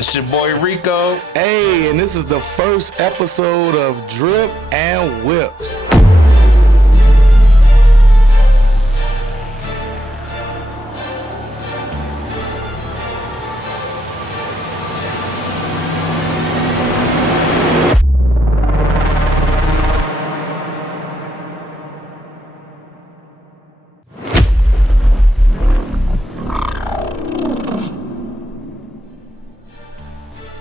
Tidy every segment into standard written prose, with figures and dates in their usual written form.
It's your boy Rico. Hey, and this is the first episode of Drip and Whips.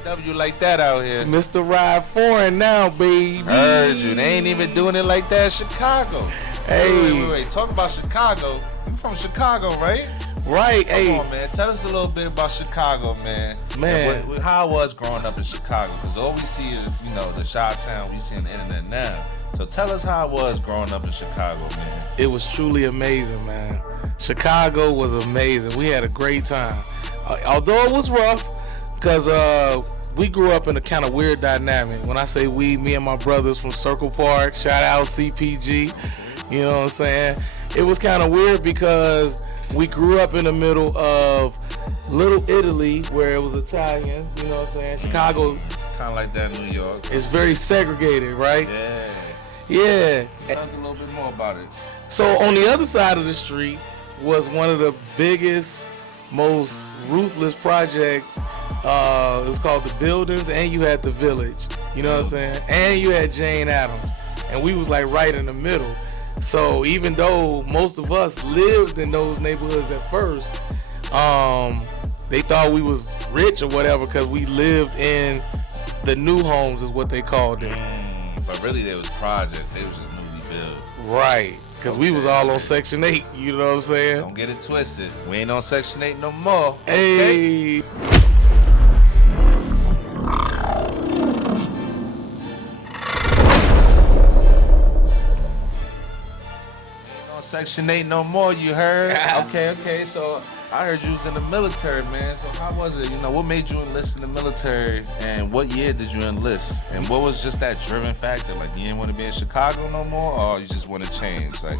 W like that out here. Mr. Ride Foreign now, baby. Heard you. They ain't even doing it like that in Chicago. Hey. Wait. Talk about Chicago. You from Chicago, right? Right, Come on, man. Tell us a little bit about Chicago, man. Man. How I was growing up in Chicago. Because all we see is, the Chi-Town we see on the internet now. So tell us how I was growing up in Chicago, man. It was truly amazing, man. Chicago was amazing. We had a great time. Although it was rough, because we grew up in a kind of weird dynamic. When I say we, me and my brothers from Circle Park, shout out CPG, you know what I'm saying? It was kind of weird because we grew up in the middle of Little Italy, where it was Italian, you know what I'm saying? Chicago. Kind of like that in New York. It's very segregated, right? Yeah. Tell us a little bit more about it. So on the other side of the street was one of the biggest, most ruthless projects. It was called The Buildings, and you had The Village, you know what I'm saying? And you had Jane Addams, and we was like right in the middle. So even though most of us lived in those neighborhoods at first, they thought we was rich or whatever because we lived in the new homes is what they called them. But really they was projects, they was just newly built. Right, because we was all on Section 8, you know what I'm saying? Don't get it twisted. We ain't on Section 8 no more. Okay? Hey. Section 8 no more, you heard? Okay. So I heard you was in the military, man. So how was it? What made you enlist in the military, and what year did you enlist? And what was just that driven factor? Like, you didn't want to be in Chicago no more, or you just want to change? Like,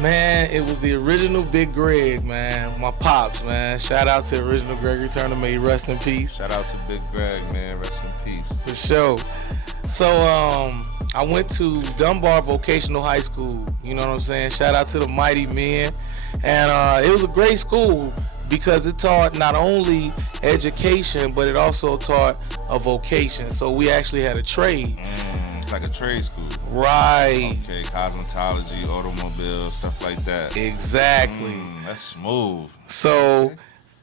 man, it was the original Big Greg, man. My pops, man. Shout out to original Gregory Turner, may he rest in peace. Shout out to Big Greg, man. Rest in peace. For sure. So, I went to Dunbar Vocational High School, you know what I'm saying? Shout out to the mighty men. And it was a great school because it taught not only education, but it also taught a vocation. So we actually had a trade. It's like a trade school. Right. Okay, cosmetology, automobile, stuff like that. Exactly. That's smooth. So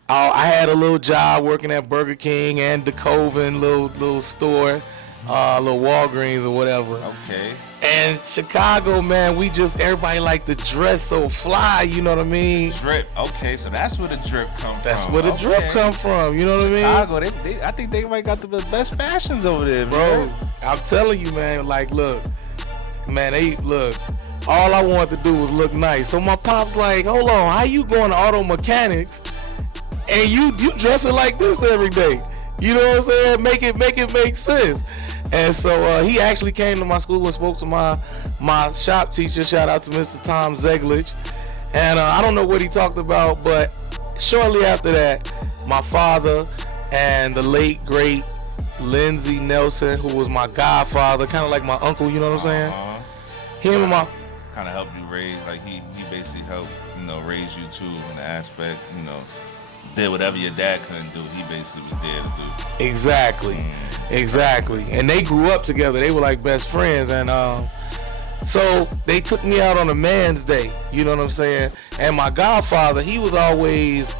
I had a little job working at Burger King and the Coven little store. Little Walgreens or whatever. Okay. And Chicago, man, everybody like to dress so fly, you know what I mean? Drip. Okay, so that's where the drip come from. That's where the drip come from, you know what I mean? Chicago, I think they might got the best fashions over there, bro. I'm telling you, man, look, all I wanted to do was look nice. So my pop's like, hold on, how you going to auto mechanics and you dressing like this every day? You know what I'm saying? Make it make sense. And so he actually came to my school and spoke to my shop teacher. Shout out to Mr. Tom Zeglich. And I don't know what he talked about, but shortly after that, my father and the late, great Lindsey Nelson, who was my godfather, kind of like my uncle, you know what I'm saying? Him and my... Kind of helped you raise, like he basically helped, raise you too in the aspect, did whatever your dad couldn't do, he basically was there to do. Exactly. And they grew up together. They were like best friends. And so they took me out on a man's day, you know what I'm saying? And my godfather, he was always,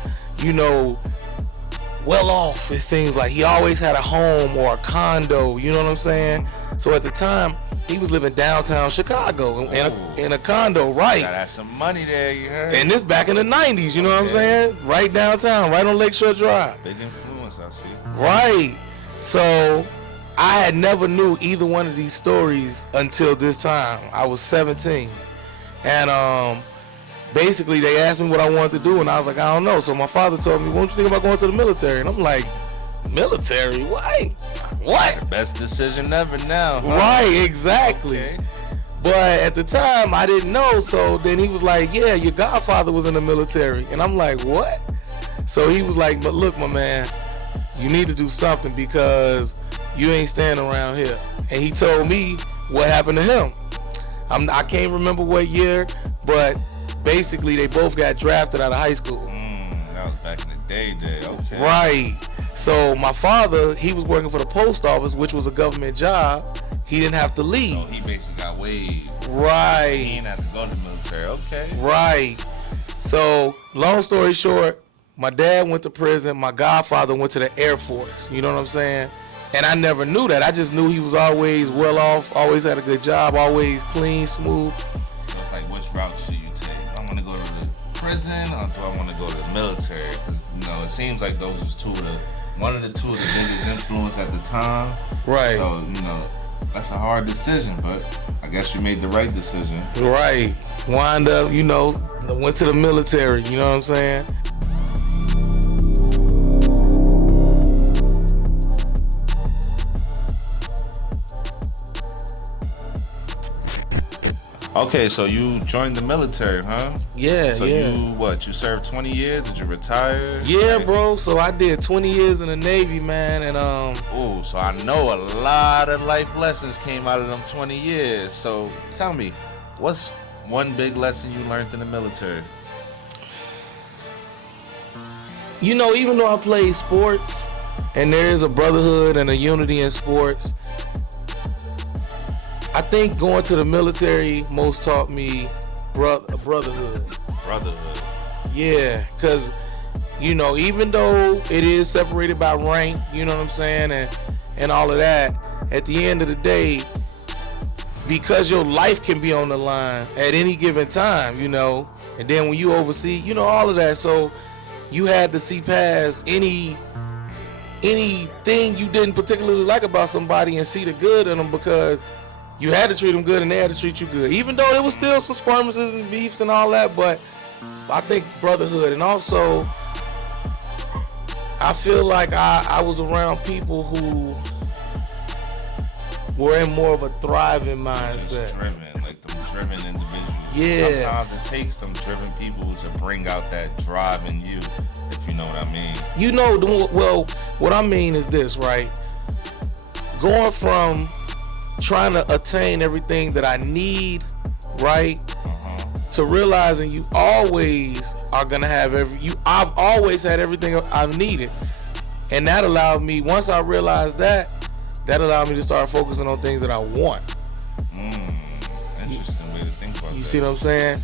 well off, it seems like. He always had a home or a condo, you know what I'm saying? So at the time, he was living downtown Chicago in a condo, right? Gotta have some money there, you heard? And this back in the 90s, you know what I'm saying? Right downtown, right on Lakeshore Drive. Big influence, I see. Right. So I had never knew either one of these stories until this time. I was 17. And basically they asked me what I wanted to do, and I was like, I don't know. So my father told me, what do you think about going to the military? And I'm like, military? What? Best decision ever now. Huh? Right, exactly. Okay. But at the time, I didn't know. So then he was like, yeah, your godfather was in the military. And I'm like, what? So he was like, but look, my man, you need to do something because you ain't standing around here. And he told me what happened to him. I can't remember what year, but basically they both got drafted out of high school. That was back in the day, okay. Right. So my father, he was working for the post office, which was a government job. He didn't have to leave. So he basically got waived. Right. He didn't have to go to the military. Okay. Right. So long story short, my dad went to prison. My godfather went to the Air Force. You know what I'm saying? And I never knew that. I just knew he was always well off, always had a good job, always clean, smooth. So it's like, which route should you take? Do I want to go to the prison or do I want to go to the military? Because, it seems like those was one of the two of the biggest influence at the time. Right. So, that's a hard decision, but I guess you made the right decision. Right. Wind up, went to the military, you know what I'm saying? Okay, so you joined the military, huh? Yeah, so yeah. You served 20 years? Did you retire? Yeah, bro. So I did 20 years in the Navy, man, and so I know a lot of life lessons came out of them 20 years. So tell me, what's one big lesson you learned in the military? Even though I played sports, and there is a brotherhood and a unity in sports, I think going to the military most taught me brotherhood. Brotherhood. Yeah, because, even though it is separated by rank, you know what I'm saying, and all of that, at the end of the day, because your life can be on the line at any given time, and then when you oversee, all of that, so you had to see past anything you didn't particularly like about somebody and see the good in them because you had to treat them good and they had to treat you good. Even though there was still some skirmishes and beefs and all that, but I think brotherhood. And also, I feel like I was around people who were in more of a thriving mindset. Just driven, like them driven individuals. Yeah. Sometimes it takes them driven people to bring out that drive in you, if you know what I mean. Well, what I mean is this, right? Going from trying to attain everything that I need, right? To realizing you always are gonna have I've always had everything I've needed. And that allowed me, once I realized that allowed me to start focusing on things that I want. Interesting way to think about it. You see what I'm saying?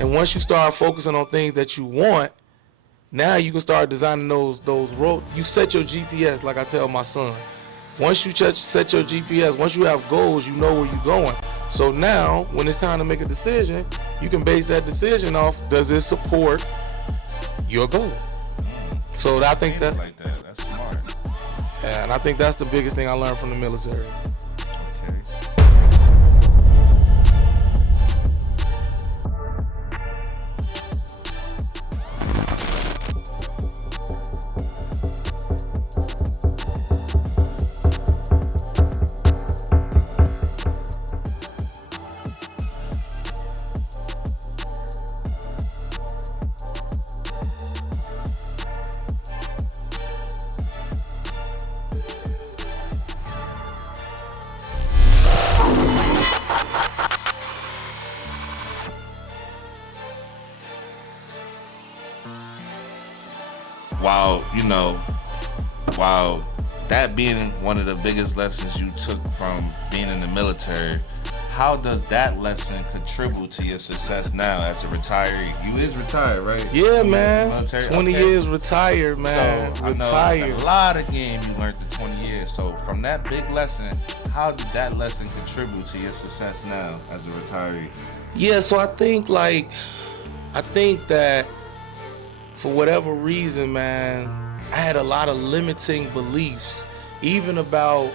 And once you start focusing on things that you want, now you can start designing those roads. You set your GPS, like I tell my son. Once you set your GPS, once you have goals, you know where you're going. So now, when it's time to make a decision, you can base that decision off, does it support your goal? So I think that, like that. That's smart. Yeah, and I think that's the biggest thing I learned from the military. Okay. While that being one of the biggest lessons you took from being in the military, how does that lesson contribute to your success now as a retiree? You is retired, right? Yeah, man. 20 years retired, man. So retired. I know it's a lot of game you learned in 20 years. So from that big lesson, how did that lesson contribute to your success now as a retiree? Yeah, so I think that for whatever reason, man, I had a lot of limiting beliefs, even about,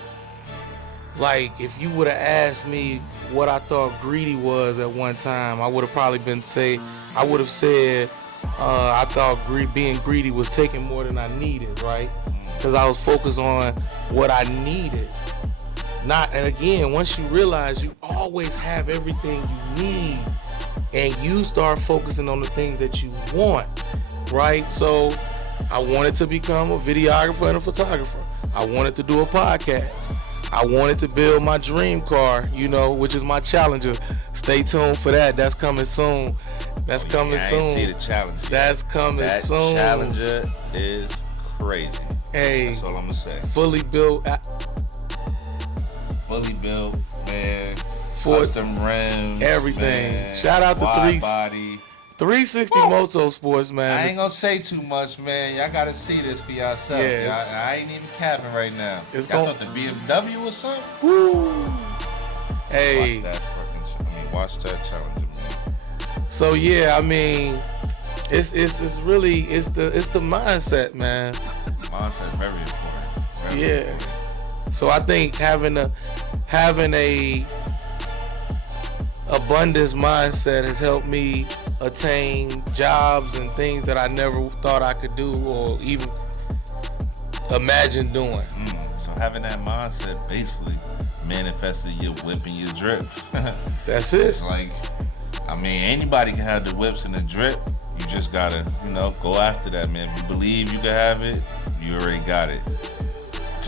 like, if you would have asked me what I thought greedy was at one time, I would have probably said I thought being greedy was taking more than I needed, right? Because I was focused on what I needed. And again, once you realize you always have everything you need and you start focusing on the things that you want, right? So I wanted to become a videographer and a photographer. I wanted to do a podcast. I wanted to build my dream car, which is my Challenger. Stay tuned for that. That's coming soon. That's coming soon. I ain't see the Challenger. That's coming soon. That Challenger is crazy. Hey, that's all I'm gonna say. Fully built, man. Custom rims, everything. Man. Shout out to body. 360 Motorsports, man. I ain't gonna say too much, man. Y'all gotta see this for yourself. Yeah, I ain't even capping right now. Y'all thought the BMW or something? Woo! Hey. Watch that Challenger, man. So yeah, I mean, it's really the mindset, man. Mindset very important. Very important. So I think having a abundance mindset has helped me attain jobs and things that I never thought I could do or even imagine doing. So having that mindset basically manifested your whip and your drip. That's it. It's like, anybody can have the whips and the drip. You just gotta, go after that, man. If you believe you can have it, you already got it.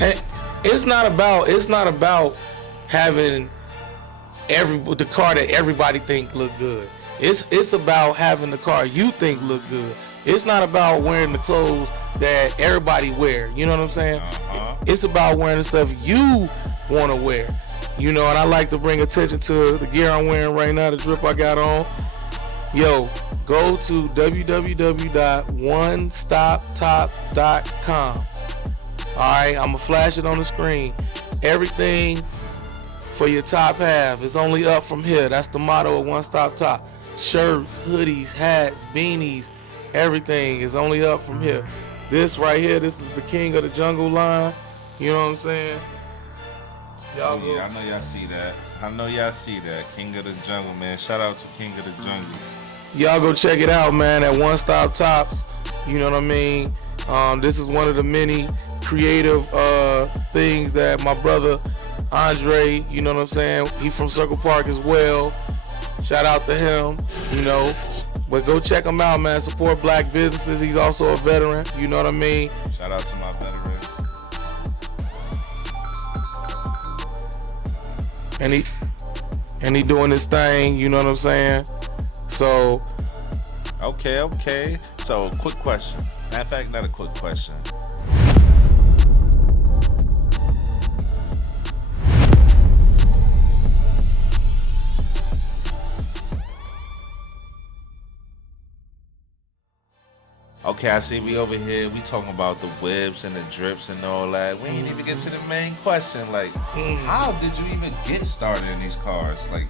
And it's not about having the car that everybody think look good. It's about having the car you think look good. It's not about wearing the clothes that everybody wear. You know what I'm saying? It's about wearing the stuff you want to wear. And I like to bring attention to the gear I'm wearing right now, the drip I got on. Yo, go to www.onestoptop.com. Alright, I'm going to flash it on the screen. Everything for your top half is only up from here. That's the motto of One Stop Top. Shirts, hoodies, hats, beanies, everything is only up from here. This right here, this is the King of the Jungle line. You know what I'm saying? I know y'all see that. King of the Jungle, man. Shout out to King of the Jungle. Y'all go check it out, man, at One Stop Tops. You know what I mean? This is one of the many creative things that my brother Andre, you know what I'm saying? He from Circle Park as well. Shout out to him, But go check him out, man. Support black businesses. He's also a veteran, you know what I mean? Shout out to my veterans. And he doing his thing, you know what I'm saying? So Okay. So quick question. Matter of fact, not a quick question. Okay, I see we over here. We talking about the whips and the drips and all that. We ain't even get to the main question. Like, how did you even get started in these cars? Like,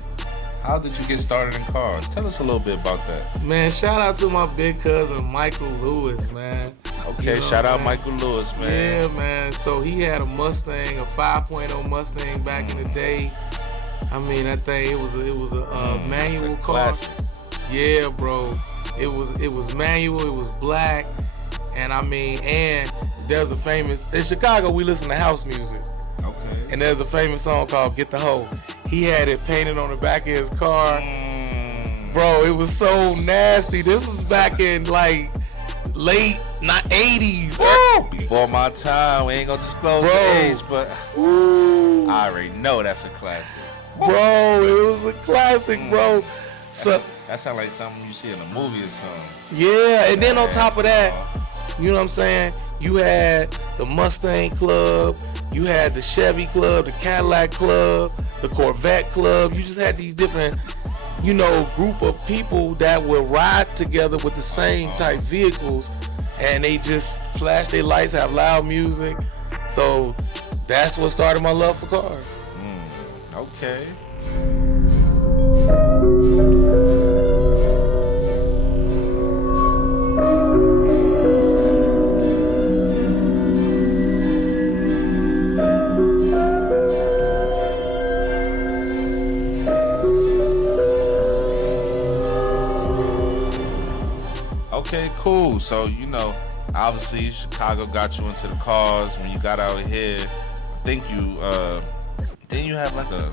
how did you get started in cars? Tell us a little bit about that. Man, shout out to my big cousin, Michael Lewis, man. Okay, shout out Michael Lewis, man. Yeah, man. So he had a Mustang, a 5.0 Mustang back in the day. That thing, it was a manual car. Classic. Yeah, bro. It was manual, it was black, and there's a famous, in Chicago we listen to house music. Okay. And there's a famous song called Get the Hoe. He had it painted on the back of his car. Bro, it was so nasty. This was back in like late 80s. Before my time, we ain't gonna disclose the age, but I already know that's a classic. Bro, it was a classic, bro. So that sounds like something you see in a movie or something. Yeah, and then on top of that, you know what I'm saying? You had the Mustang Club, you had the Chevy Club, the Cadillac Club, the Corvette Club. You just had these different, group of people that would ride together with the same type vehicles, and they just flash their lights, have loud music. So that's what started my love for cars. Okay. Okay, cool. So, obviously Chicago got you into the cars when you got out here. I think you didn't you have like a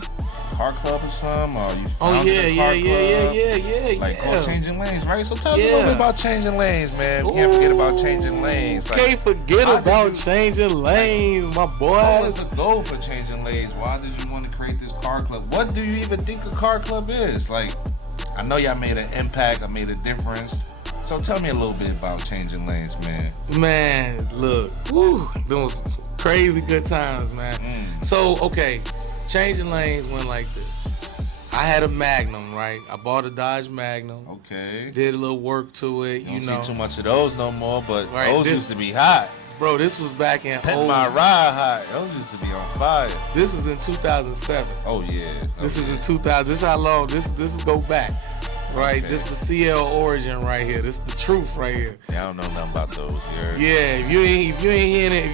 car club or something? Or you Oh founded yeah, a yeah, car yeah, club? Like called Changin Lanes, right? So tell us a Yeah. little bit about Changin Lanes, man. We can't forget about Changin Lanes. Like, Can't forget how did about you- changing lanes, my what boy. was the goal for Changin Lanes? Why did you want to create this car club? What do you even think a car club is? Like, I know y'all made an impact, I made a difference. So tell me a little bit about Changin Lanes, man. Man, look, those crazy good times, man. So, okay, changing lanes went like this. I had a Magnum, right? I bought a Dodge Magnum. Okay. Did a little work to it, You don't see too much of those no more, but Right, those used to be hot. Bro, this was back in Pimp my ride hot. Those used to be on fire. This is in 2007. Oh yeah. This is in 2000. This is how long this is go back. Right? Okay. This the CL origin right here. This is the truth right here. Yeah, I don't know nothing about those. Yeah, if you ain't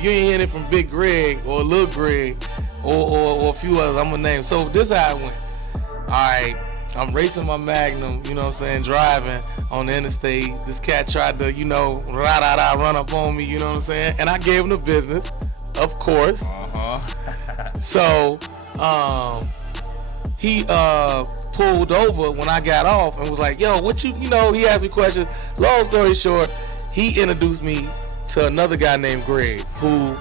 hearing it from Big Greg or Lil Greg or a few others, I'm gonna name. So this is how it went. Alright, I'm racing my Magnum, you know what I'm saying, driving on the interstate. This cat tried to, run up on me, you know what I'm saying? And I gave him the business, of course. So he pulled over when I got off and was like, yo, what he asked me questions. Long story short, he introduced me to another guy named Greg, who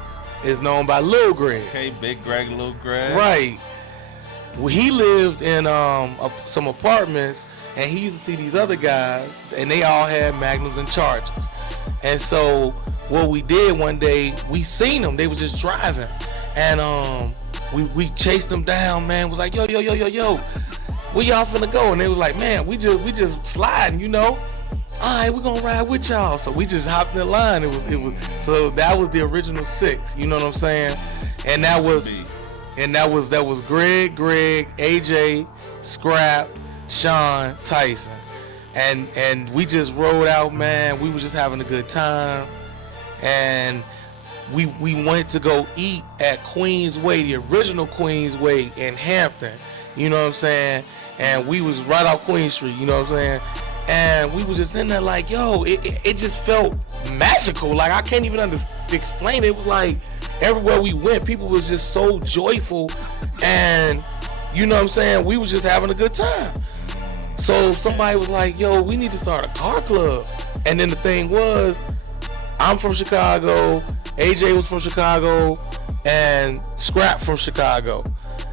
is known by Lil Greg. Okay, Big Greg, Lil Greg. Right. Well, he lived in some apartments, and he used to see these other guys, and they all had Magnums and Chargers. And so what we did one day, we seen them. They was just driving, and we chased them down. Man, was like, yo, where y'all finna go? And they was like, man, we just sliding, All right, we gonna ride with y'all. So we just hopped in the line. It was so that was the original 6. You know what I'm saying? And that was Greg, AJ, Scrap, Sean, Tyson. And we just rode out, man. We was just having a good time. And we went to go eat at Queensway, the original Queensway in Hampton. You know what I'm saying? And we was right off Queen Street, you know what I'm saying? And we was just in there like, yo, it just felt magical. Like, I can't even explain it. It was like everywhere we went, people was just so joyful. And, you know what I'm saying? We was just having a good time. So somebody was like, yo, we need to start a car club. And then the thing was, I'm from Chicago, AJ was from Chicago, and Scrap from Chicago.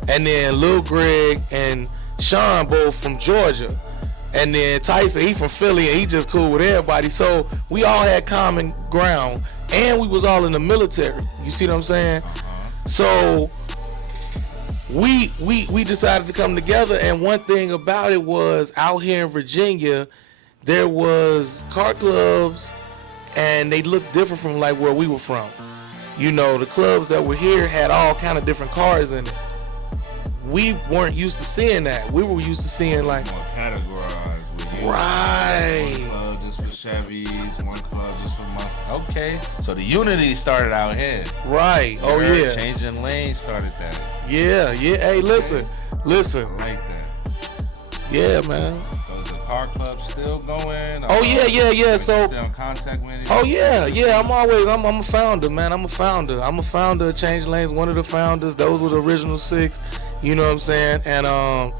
And then Lil Greg and Sean both from Georgia. And then Tyson, he from Philly, and he just cool with everybody. So we all had common ground, and we was all in the military. You see what I'm saying? So we decided to come together, and one thing about it was, out here in Virginia, there was car clubs, and they looked different from like where we were from. The clubs that were here had all kind of different cars in it. We weren't used to seeing that. We were used to seeing like more categorized with you. Right. One club just for Chevys, one club just for Mustangs. Okay. So the unity started out here. Right. Oh yeah. Changing Lanes started that. Yeah. Hey, listen. I like that. Yeah, man. So is the car club still going? Oh yeah. So still in contact with it? oh yeah. I'm a founder, man. I'm a founder of Change Lanes, one of the founders. Those were the original 6. You know what I'm saying? And I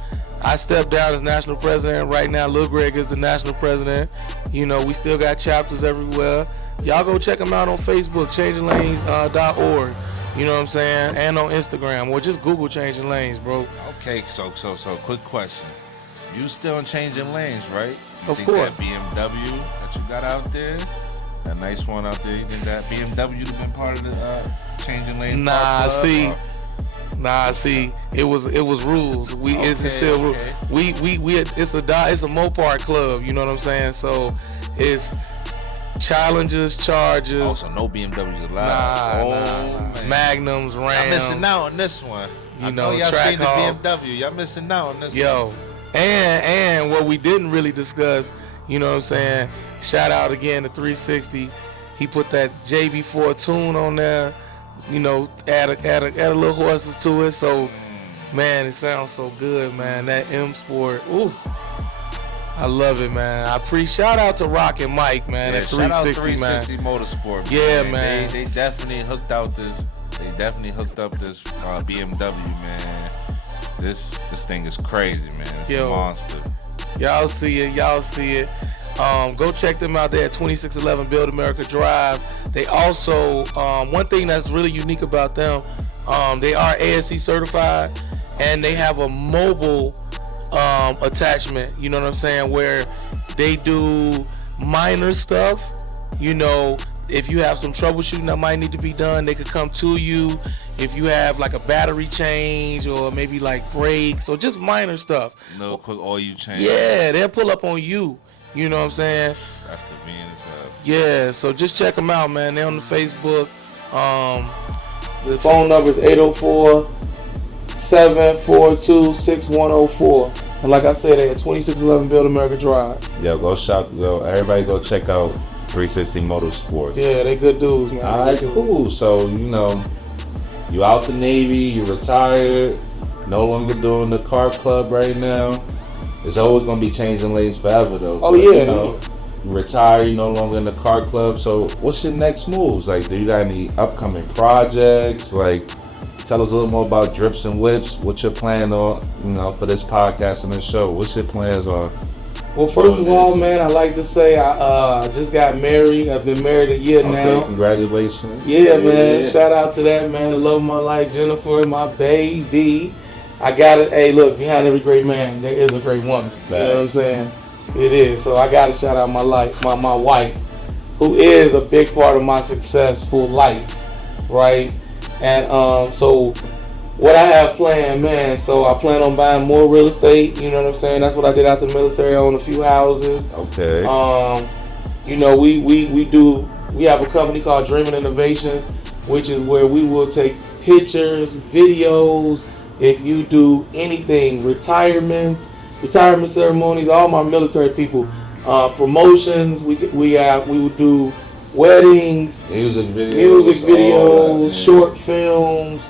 stepped down as national president. Right now, Lil Greg is the national president. We still got chapters everywhere. Y'all go check them out on Facebook, changinglanes.org. You know what I'm saying? And on Instagram, or just Google Changing Lanes, bro. Okay, so quick question. You still in Changing Lanes, right? You Of think course. That BMW that you got out there, that nice one out there, you think that BMW have been part of the Changing Lanes? Nah, see, it was rules. It's still rules. It's a Mopar club. You know what I'm saying? So it's Challengers, Chargers. Oh, so no BMWs allowed. Nah. Magnums, Rams. Y'all missing out on this one. I know y'all seen the BMW. Y'all missing out on this one. Yo, and what we didn't really discuss, you know what I'm saying? Shout out again to 360. He put that JB4 tune on there. Add a little horses to it. So, man, it sounds so good, man. That M Sport, ooh, I love it, man. Shout out to Rock and Mike, man. At 360, shout out 360 Motorsport. Yeah, man. They definitely hooked up this BMW, man. this thing is crazy, man. It's Yo. a monster. Y'all see it. Go check them out there at 2611 Build America Drive. They also, one thing that's really unique about them, they are ASC certified, and they have a mobile attachment, you know what I'm saying, where they do minor stuff. You know, if you have some troubleshooting that might need to be done, they could come to you. If you have like a battery change or maybe like brakes or just minor stuff. No quick oil change. Yeah, they'll pull up on you. You know what I'm saying? That's convenient as hell. Yeah, so just check them out, man. They're on the Facebook. The phone number is 804-742-6104. And like I said, they're at 2611 Build America Drive. Yo, go shop. Yo, everybody go check out 360 Motorsports. Yeah, they good dudes, man. All right, cool. So, you know, you out the Navy, you retired, no longer doing the car club right now. It's always going to be changing lanes forever, though. Oh, but, yeah. You know, you retire, you're no longer in the car club. So, what's your next moves? Like, do you got any upcoming projects? Like, tell us a little more about Drips and Whips. What's your plan on, you know, for this podcast and this show? What's your plans on? Well, first of all, man, I like to say I just got married. I've been married a year now. Congratulations. Yeah, man. Yeah. Shout out to that, man. The love of my life, Jennifer, my baby. I got it. Hey, look, behind every great man, there is a great woman. You know what I'm saying? It is. So I got to shout out my life, my wife, who is a big part of my successful life, right? And so what I have planned, man, so I plan on buying more real estate, you know what I'm saying? That's what I did after the military. I own a few houses. Okay. You know, we have a company called Dreaming Innovations, which is where we will take pictures, videos, if you do anything, retirement ceremonies, all my military people, promotions, we would do weddings, music videos, short films.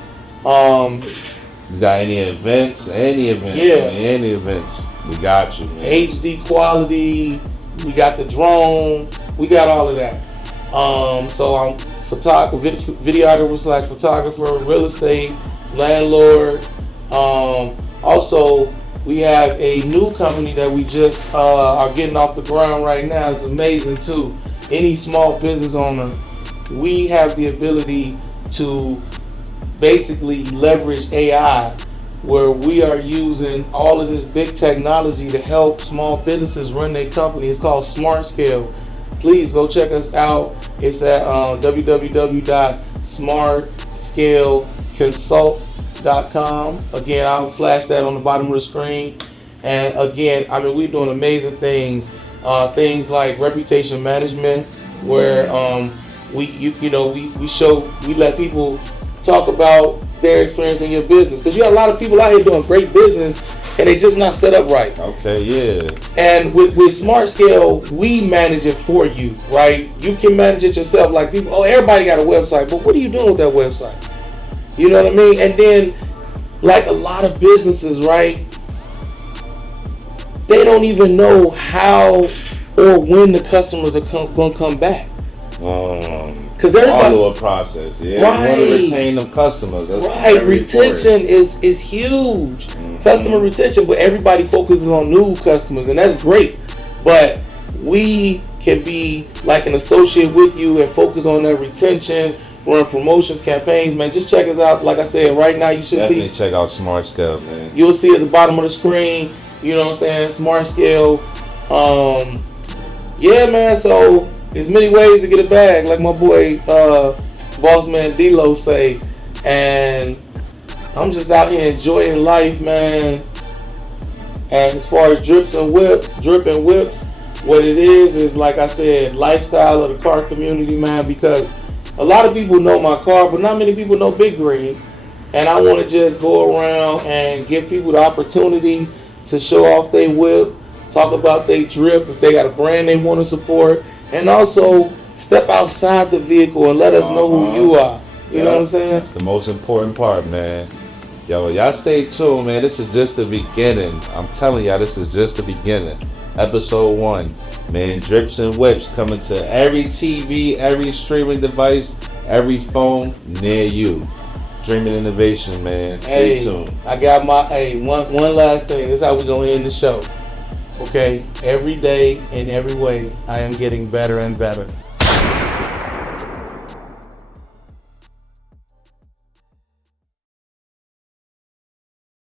You got any events? Yeah. Any events. We got you, man. HD quality. We got the drone. We got all of that. So I'm videographer / photographer, real estate, landlord. Also, we have a new company that we just are getting off the ground right now. It's amazing too. Any small business owner, we have the ability to basically leverage AI, where we are using all of this big technology to help small businesses run their company. It's called Smart Scale. Please go check us out. It's at www.smartscaleconsult.com. Again, I'll flash that on the bottom of the screen. And again, I mean, we're doing amazing things. Things like reputation management, where we let people talk about their experience in your business, because you got a lot of people out here doing great business and they just not set up right. Okay, yeah. And with Smart Scale, we manage it for you, right? You can manage it yourself. Like people, everybody got a website, but what are you doing with that website? You know what I mean? And then, like a lot of businesses, right? They don't even know how or when the customers are going to come back. Because everybody, follow a process, yeah. Right. You want to retain them customers. That's right, retention is huge. Mm-hmm. Customer retention, but everybody focuses on new customers, and that's great. But we can be like an associate with you and focus on that retention, run promotions, campaigns, man. Just check us out. Like I said, right now you should definitely check out Smart Scale, man. You'll see at the bottom of the screen. You know what I'm saying? Smart Scale. Yeah, man. So there's many ways to get a bag, like my boy boss man D-Lo say. And I'm just out here enjoying life, man. And as far as drip and whips, what it is like I said, lifestyle of the car community, man. Because a lot of people know my car, but not many people know Big Greg. And I want to just go around and give people the opportunity to show off their whip, talk about their drip, if they got a brand they want to support, and also step outside the vehicle and let us know who you are. You know what I'm saying? That's the most important part, man. Yo, y'all stay tuned, man. This is just the beginning. I'm telling y'all, this is just the beginning. Episode 1, man. Drips and Whips coming to every TV, every streaming device, every phone near you. Dreaming Innovation, man. Stay Hey, tuned. I got my one last thing. This is how we gonna end the show. Okay, every day in every way, I am getting better and better.